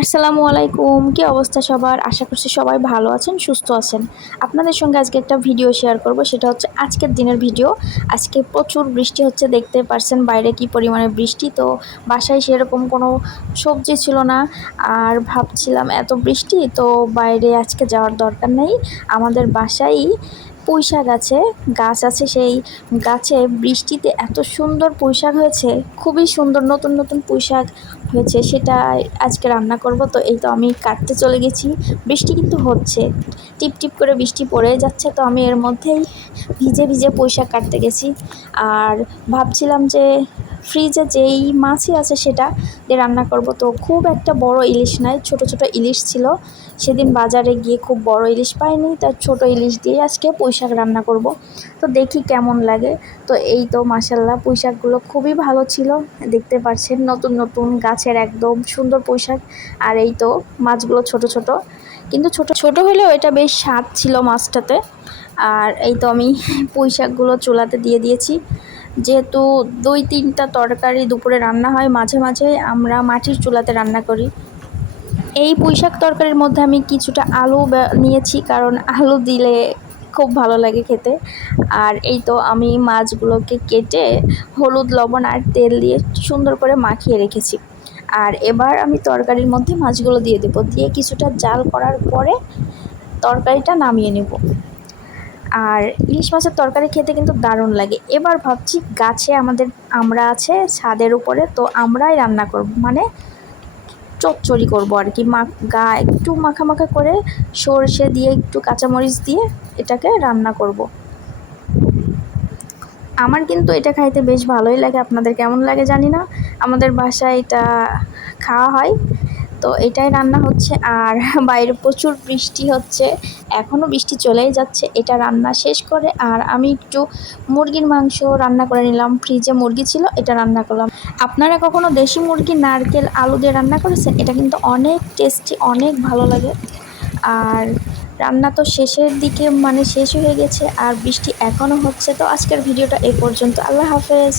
আসসালামু আলাইকুম। কি অবস্থা সবার? আশা করছি সবাই ভালো আছেন, সুস্থ আছেন। আপনাদের সঙ্গে আজকে একটা ভিডিও শেয়ার করব, সেটা হচ্ছে আজকের দিনের ভিডিও। আজকে প্রচুর বৃষ্টি হচ্ছে, দেখতে পারছেন বাইরে কি পরিমাণে বৃষ্টি। তো বাসায় সেরকম কোনো সবজি ছিল না, আর ভাবছিলাম এত বৃষ্টি তো বাইরে আজকে যাওয়ার দরকার নেই, আমাদের বাসায়ই পুঁইশাক আছে, গাছ আছে। সেই গাছে বৃষ্টিতে এত সুন্দর পুঁইশাক হয়েছে, খুবই সুন্দর, নতুন নতুন পুঁইশাক হয়েছে, সেটা আজকে রান্না করব। তো এই তো আমি কাটতে চলে গেছি। বৃষ্টি কিন্তু হচ্ছে, টিপ টিপ করে বৃষ্টি পড়ে যাচ্ছে, তো আমি এর মধ্যেই ভিজে ভিজে পুঁইশাক কাটতে গেছি। আর ভাবছিলাম যে ফ্রিজে যেই মাছই আছে সেটা দিয়ে রান্না করব। তো খুব একটা বড় ইলিশ নয়, ছোট ছোট ইলিশ ছিল। সেদিন বাজারে গিয়ে খুব বড় ইলিশ পাইনি, তার ছোট ইলিশ দিয়ে আজকে পুঁইশাক রান্না করব। তো দেখি কেমন লাগে। তো এই তো মাশাল্লাহ, পুঁইশাকগুলো খুবই ভালো ছিল, দেখতে পাচ্ছেন নতুন নতুন গাছের একদম সুন্দর পুঁইশাক। আর এই তো মাছগুলো ছোট ছোট, কিন্তু ছোট ছোট হলেও এটা বেশ স্বাদ ছিল মাছটাতে। আর এই তো আমি পুঁইশাকগুলো চুলাতে দিয়ে দিয়েছি। যেহেতু 2-3টা তরকারি দুপুরে রান্না হয়, মাঝে মাঝে আমরা মাটির চুলাতে রান্না করি। এই পুঁইশাক তরকারির মধ্যে আমি কিছুটা আলু নিয়েছি, কারণ আলু দিলে খুব ভালো লাগে খেতে। আর এই তো আমি মাছগুলোকে কেটে হলুদ, লবণ আর তেল দিয়ে সুন্দর করে মাখিয়ে রেখেছি। আর এবার আমি তরকারির মধ্যে মাছগুলো দিয়ে দেবো, দিয়ে কিছুটা জাল করার পরে তরকারিটা নামিয়ে নেব। আর ইলিশ মাছের তরকারি খেতে কিন্তু দারুণ লাগে। এবার ভাবছি গাছে আমাদের আমরা আছে ছাদের উপরে, তো আমরাই রান্না করব, মানে চচ্চড়ি করব আর কি। গা একটু মাখা মাখা করে সরষে দিয়ে একটু কাঁচামরিচ দিয়ে এটাকে রান্না করব। আমার কিন্তু এটা খাইতে বেশ ভালোই লাগে, আপনাদের কেমন লাগে জানি না। আমাদের বাসায় এটা খাওয়া হয়, তো এটাই রান্না হচ্ছে। আর বাইরে প্রচুর বৃষ্টি হচ্ছে, এখনও বৃষ্টি চলেই যাচ্ছে। এটা রান্না শেষ করে আর আমি একটু মুরগির মাংস রান্না করে নিলাম, ফ্রিজে মুরগি ছিল, এটা রান্না করলাম। আপনারা কখনো দেশি মুরগি নারকেল আলু দিয়ে রান্না করেছেন? এটা কিন্তু অনেক টেস্টি, অনেক ভালো লাগে। আর রান্না তো শেষের দিকে, মানে শেষ হয়ে গেছে, আর বৃষ্টি এখনও হচ্ছে। তো আজকের ভিডিওটা এই পর্যন্ত। আল্লাহ হাফেজ।